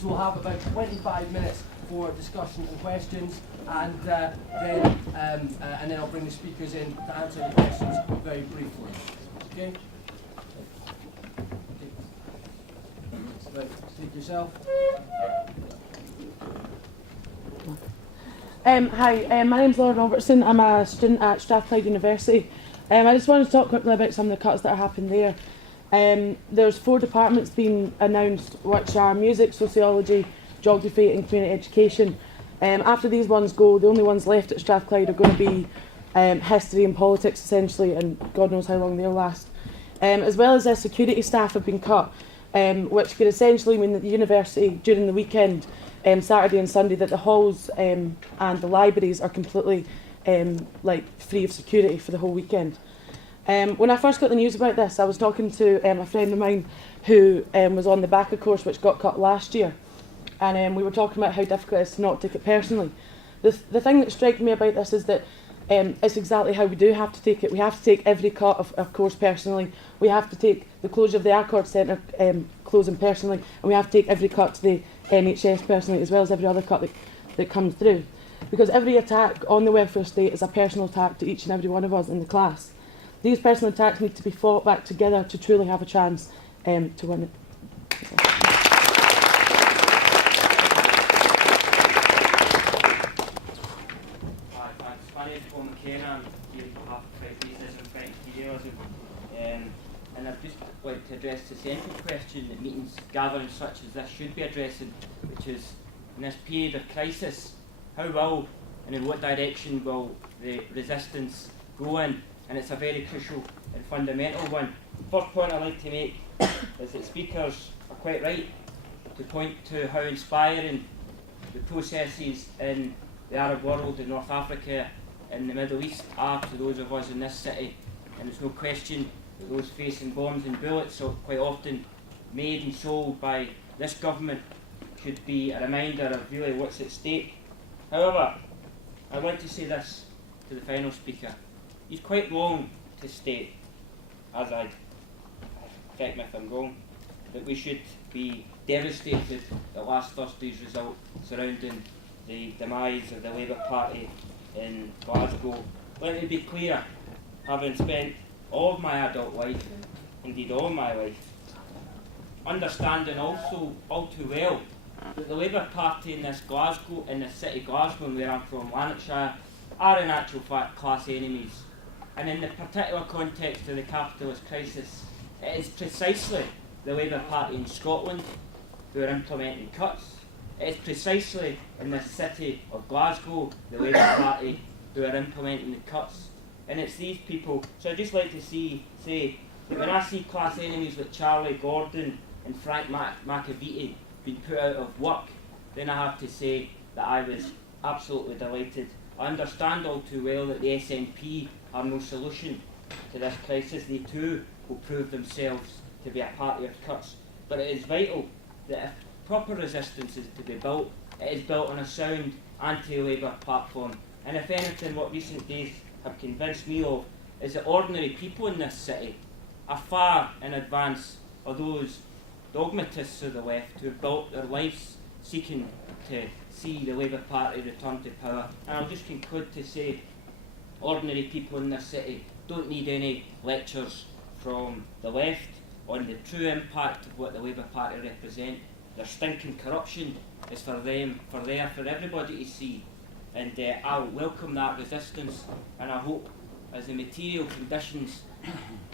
So we'll have about 25 minutes for discussion and questions, and then I'll bring the speakers in to answer the questions very briefly. Okay? Speak yourself. Hi, my name's Lauren Robertson. I'm a student at Strathclyde University. I just wanted to talk quickly about some of the cuts that are happening there. There's 4 departments being announced, which are music, sociology, geography and community education. After these ones go, the only ones left at Strathclyde are going to be history and politics essentially, and God knows how long they'll last. As well as security staff have been cut, which could essentially mean that the university during the weekend, Saturday and Sunday, that the halls and the libraries are completely free of security for the whole weekend. When I first got the news about this, I was talking to a friend of mine who was on the BACA course, which got cut last year, and we were talking about how difficult it is to not take it personally. The thing that struck me about this is that it's exactly how we do have to take it. We have to take every cut of our course personally. We have to take the closure of the Accord Centre closing personally, and we have to take every cut to the NHS personally, as well as every other cut that comes through. Because every attack on the welfare state is a personal attack to each and every one of us in the class. These personal attacks need to be fought back together to truly have a chance to win it. And I'd just like to address the central question that meetings gatherings such as this should be addressing, which is, in this period of crisis, how will and in what direction will the resistance go in? And it's a very crucial and fundamental one. The first point I'd like to make is that speakers are quite right to point to how inspiring the processes in the Arab world, in North Africa, and the Middle East are to those of us in this city. And there's no question that those facing bombs and bullets, are quite often made and sold by this government, should be a reminder of really what's at stake. However, I'd like to say this to the final speaker. He's quite wrong to state, as I correct me if I'm wrong, that we should be devastated at last Thursday's result surrounding the demise of the Labour Party in Glasgow. Let me be clear, having spent all of my adult life, indeed all my life, understanding also all too well that the Labour Party in this Glasgow, in this city Glasgow, and where I'm from, Lanarkshire, are in actual fact class enemies. And in the particular context of the capitalist crisis, it is precisely the Labour Party in Scotland who are implementing cuts. It is precisely in this city of Glasgow, the Labour Party, who are implementing the cuts. And it's these people. So I'd just like to say that when I see class enemies like Charlie Gordon and Frank McAveety being put out of work, then I have to say that I was absolutely delighted. I understand all too well that the SNP are no solution to this crisis. They too will prove themselves to be a party of cuts. But it is vital that if proper resistance is to be built, it is built on a sound anti-Labour platform. And if anything, what recent days have convinced me of is that ordinary people in this city are far in advance of those dogmatists of the left who have built their lives seeking to see the Labour Party return to power. And I'll just conclude to say, ordinary people in this city don't need any lectures from the left on the true impact of what the Labour Party represent. Their stinking corruption is for everybody to see. And I'll welcome that resistance, and I hope as the material conditions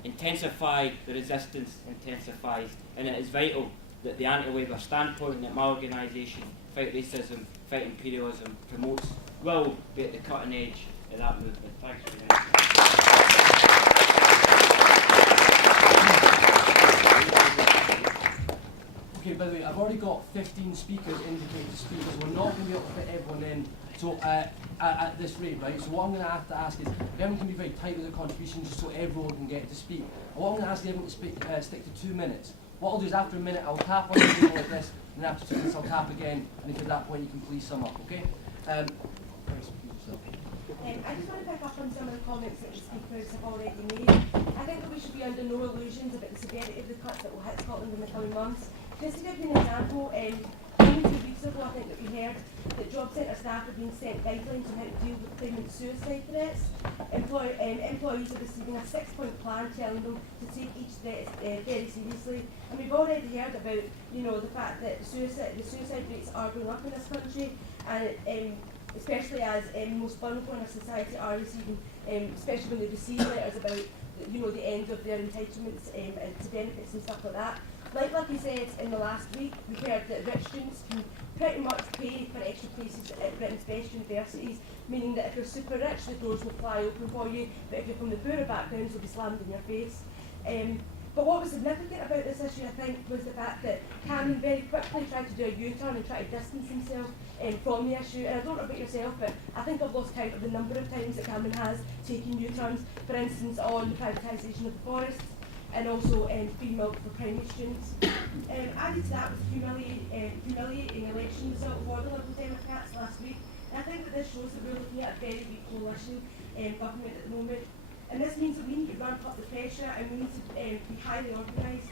intensify, the resistance intensifies. And it is vital that the anti-Labour standpoint that my organisation, Fight Racism, Fight Imperialism, promotes, will be at the cutting edge of that movement. Thanks very much. Okay, by the way, I've already got 15 speakers indicated to speak, so we're not going to be able to fit everyone in. So at this rate, right? So what I'm going to have to ask is, everyone can be very tight with their contributions just so everyone can get to speak. And what I'm going to ask everyone to stick to 2 minutes. What I'll do is after a minute, I'll tap on the table like this, and then after 2 minutes, I'll tap again, and if at that point you can please sum up, okay? I just want to pick up on some of the comments that the speakers have already made. I think that we should be under no illusions about the severity of the cuts that will hit Scotland in the coming months. Just to give you an example, when we think that we heard that job centre staff are being sent guidelines on how to deal with claimants' suicide threats. Employees are receiving a 6-point plan telling them to take each threat very seriously. And we've already heard about, the fact that the suicide rates are going up in this country, and especially as the most vulnerable in our society are receiving, especially when they receive letters about, the end of their entitlements to benefits and stuff like that. Like he said in the last week, we heard that rich students can pretty much pay for extra places at Britain's best universities, meaning that if you're super rich, the doors will fly open for you, but if you're from the poorer backgrounds, they'll be slammed in your face. But what was significant about this issue, I think, was the fact that Cameron very quickly tried to do a U-turn and try to distance himself from the issue. And I don't know about yourself, but I think I've lost count of the number of times that Cameron has taken U-turns, for instance, on the privatisation of the forests, and also free milk for primary students. Added to that was the humiliating election result for the Liberal Democrats last week. And I think that this shows that we're looking at a very weak coalition government at the moment. And this means that we need to ramp up the pressure, and we need to be highly organised.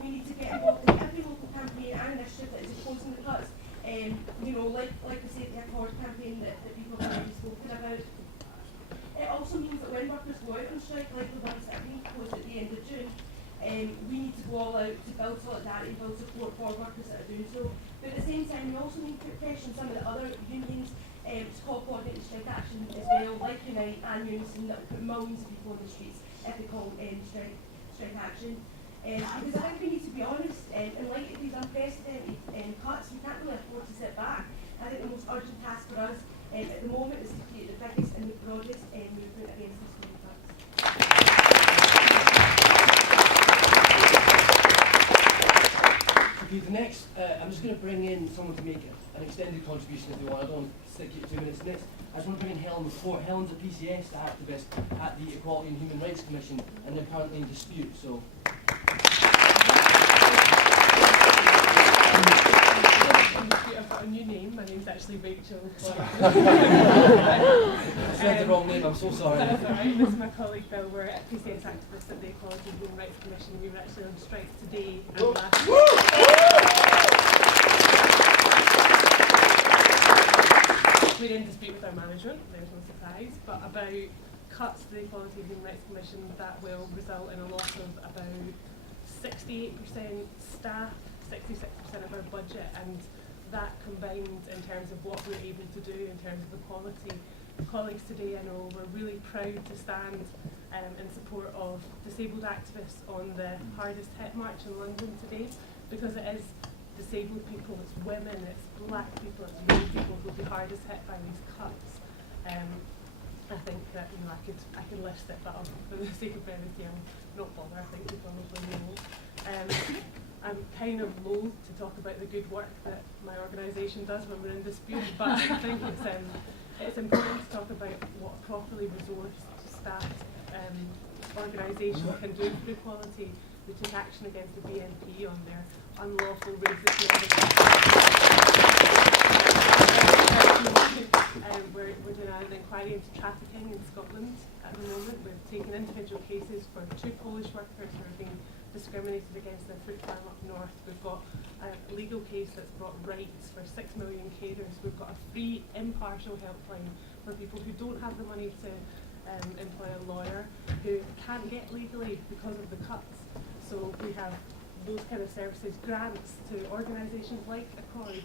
We need to get involved in every local campaign and initiative that is opposing the cuts. Like the Save the Accord campaign that people have already spoken about. It also means that when workers go out on strike, like the ones that are being proposed at the end of June, we need to go all out to build solidarity and build support for workers that are doing so. But at the same time, we also need to put pressure on some of the other unions to call coordinated strike action as well, like Unite and Unison, that will put millions of people on the streets if they call strike action. Because I think we need to be honest, in light of these unprecedented cuts, we can't really afford to sit back. I think the most urgent task for us at the moment is to create the biggest and the broadest movement against these COVID cuts. Okay, the next, I'm just going to bring in someone to make an extended contribution if they want. I don't want to stick you 2 minutes. Next, I just want to bring in Helen McCourt. Helen's a PCS activist at the Equality and Human Rights Commission, and they're currently in dispute. So. I've got a new name. My name's actually Rachel. I said the wrong name, I'm so sorry. That's alright. This is my colleague Bill. We're PCS activists at the Equality and Human Rights Commission. We were actually on strike today and last week. We're in dispute with our management, there's no surprise, but about cuts to the Equality and Human Rights Commission that will result in a loss of about 68% staff, 66% of our budget, and that combined in terms of what we're able to do in terms of equality. Colleagues today, I know, we're really proud to stand in support of disabled activists on the hardest hit march in London today, because it is disabled people, it's women, it's black people, it's young people who will be hardest hit by these cuts. I think that I could list it, but for the sake of brevity, I'll not bother. I think you probably know. I'm kind of loath to talk about the good work that my organisation does when we're in dispute, but I think it's important to talk about what a properly resourced, staffed organisation can do for equality. We took action against the BNP on their unlawful racist we're doing an inquiry into trafficking in Scotland at the moment. We've taken individual cases for 2 Polish workers who are being discriminated against their fruit farm up north. We've got a legal case that's brought rights for 6 million carers. We've got a free, impartial helpline for people who don't have the money to employ a lawyer, who can't get legally because of the cuts. So we have those kind of services, grants to organisations like Accord,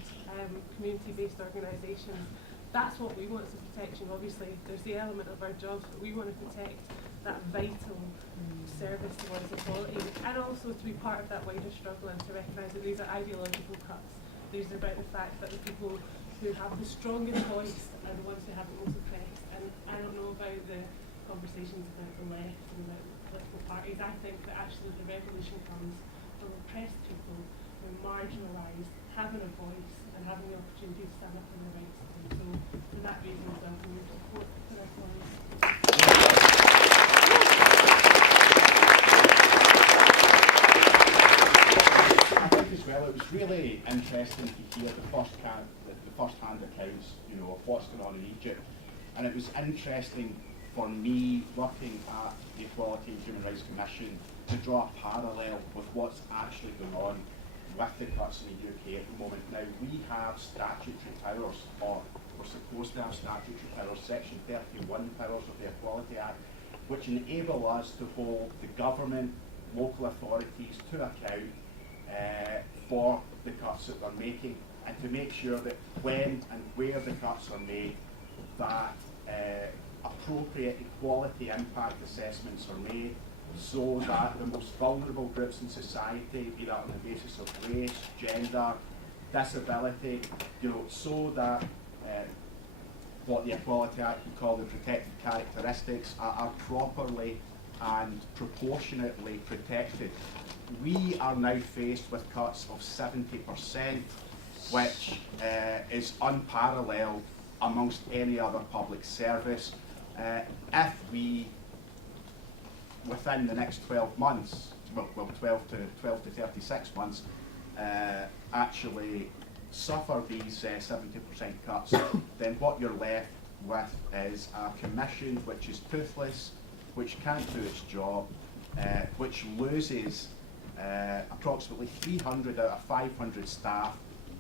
community-based organisations. That's what we want as a protection. Obviously, there's the element of our jobs, but we want to protect that vital service towards equality, and also to be part of that wider struggle and to recognise that these are ideological cuts. These are about the fact that the people who have the strongest voice are the ones who have it most oppressed. And I don't know about the conversations about the left and about political parties. I think that actually the revolution comes from oppressed people who are marginalised, having a voice and having the opportunity to stand up for their rights. So for that reason, I welcome your support for our cause. I think as well, it was really interesting to hear the first-hand accounts, of what's going on in Egypt, and it was interesting for me working at the Equality and Human Rights Commission to draw a parallel with what's actually going on with the cuts in the UK at the moment. Now, we have statutory powers, or we're supposed to have statutory powers, Section 31 powers of the Equality Act, which enable us to hold the government, local authorities to account for the cuts that they're making, and to make sure that when and where the cuts are made, that appropriate equality impact assessments are made, so that the most vulnerable groups in society, be that on the basis of race, gender, disability, so that what the Equality Act would call the protected characteristics are properly and proportionately protected. We are now faced with cuts of 70%, which is unparalleled amongst any other public service. If we, within the next 12 months, well 12 to 36 months, actually suffer these 70% cuts, then what you're left with is a commission which is toothless, which can't do its job, which loses approximately 300 out of 500 staff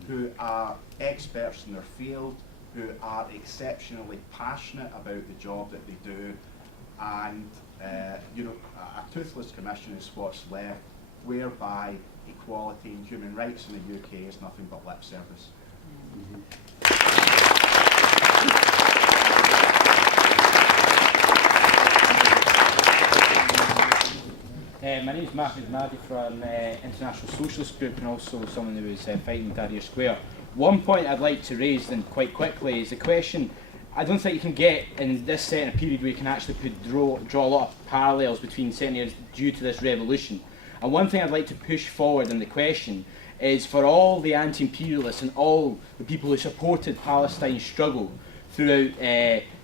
who are experts in their field, who are exceptionally passionate about the job that they do, and a toothless commission is what's left, whereby equality and human rights in the UK is nothing but lip service. My name is Marcus Maddy from International Socialist Group, and also someone who was fighting Tahrir Square. One point I'd like to raise, and quite quickly, is the question. I don't think you can get in this certain period where you can actually draw a lot of parallels between certain areas due to this revolution. And one thing I'd like to push forward in the question is for all the anti-imperialists and all the people who supported Palestine's struggle throughout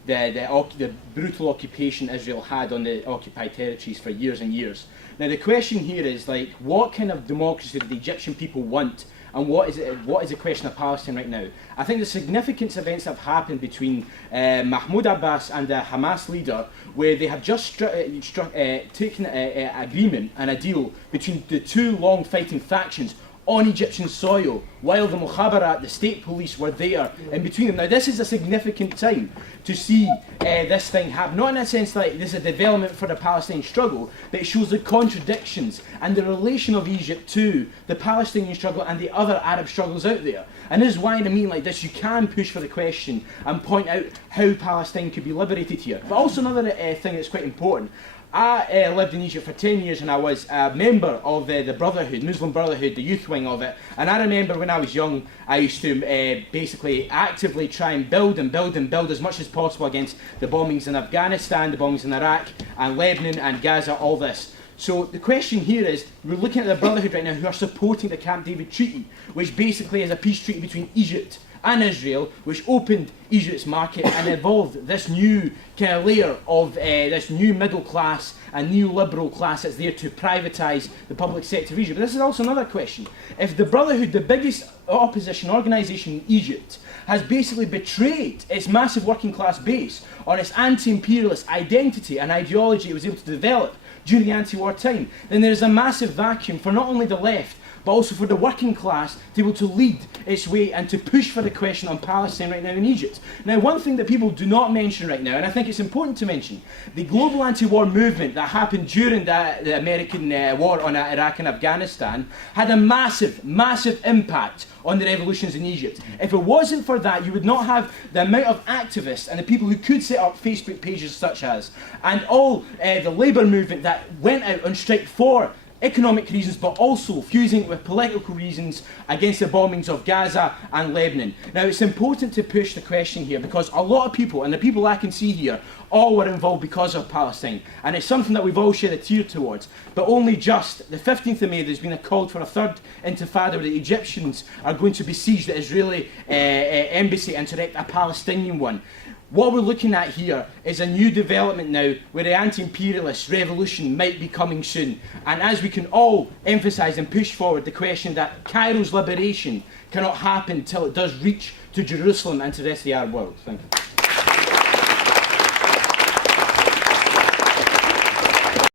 the brutal occupation Israel had on the occupied territories for years and years. Now the question here is, like, what kind of democracy do the Egyptian people want, and what is the question of Palestine right now? I think the significant events that have happened between Mahmoud Abbas and the Hamas leader, where they have just taken an agreement and a deal between the two long fighting factions on Egyptian soil, while the Mukhabarat, the state police, were there in between them. Now this is a significant time to see this thing happen, not in a sense like this is a development for the Palestinian struggle, but it shows the contradictions and the relation of Egypt to the Palestinian struggle and the other Arab struggles out there. And this is why in a meeting like this you can push for the question and point out how Palestine could be liberated here. But also another thing that's quite important. I lived in Egypt for 10 years, and I was a member of the Brotherhood, Muslim Brotherhood, the youth wing of it. And I remember when I was young, I used to basically actively try and build as much as possible against the bombings in Afghanistan, the bombings in Iraq and Lebanon and Gaza, all this. So the question here is, we're looking at the Brotherhood right now who are supporting the Camp David Treaty, which basically is a peace treaty between Egypt and Israel, which opened Egypt's market and evolved this new kind of layer of this new middle class and neoliberal class that's there to privatise the public sector of Egypt. But this is also another question. If the Brotherhood, the biggest opposition organisation in Egypt, has basically betrayed its massive working class base on its anti-imperialist identity and ideology it was able to develop during the anti-war time, then there is a massive vacuum for not only the left, but also for the working class to be able to lead its way and to push for the question on Palestine right now in Egypt. Now, one thing that people do not mention right now, and I think it's important to mention, the global anti-war movement that happened during the American war on Iraq and Afghanistan had a massive impact on the revolutions in Egypt. If it wasn't for that, you would not have the amount of activists and the people who could set up Facebook pages such as, and all the labour movement that went out on strike for economic reasons, but also fusing it with political reasons against the bombings of Gaza and Lebanon. Now, it's important to push the question here because a lot of people, and the people I can see here, all were involved because of Palestine. And it's something that we've all shed a tear towards. But only just the 15th of May, there's been a call for a third intifada where the Egyptians are going to besiege the Israeli embassy and to erect a Palestinian one. What we're looking at here is a new development now where the anti-imperialist revolution might be coming soon. And as we can all emphasise and push forward the question that Cairo's liberation cannot happen till it does reach to Jerusalem and to the rest of the Arab world. Thank you.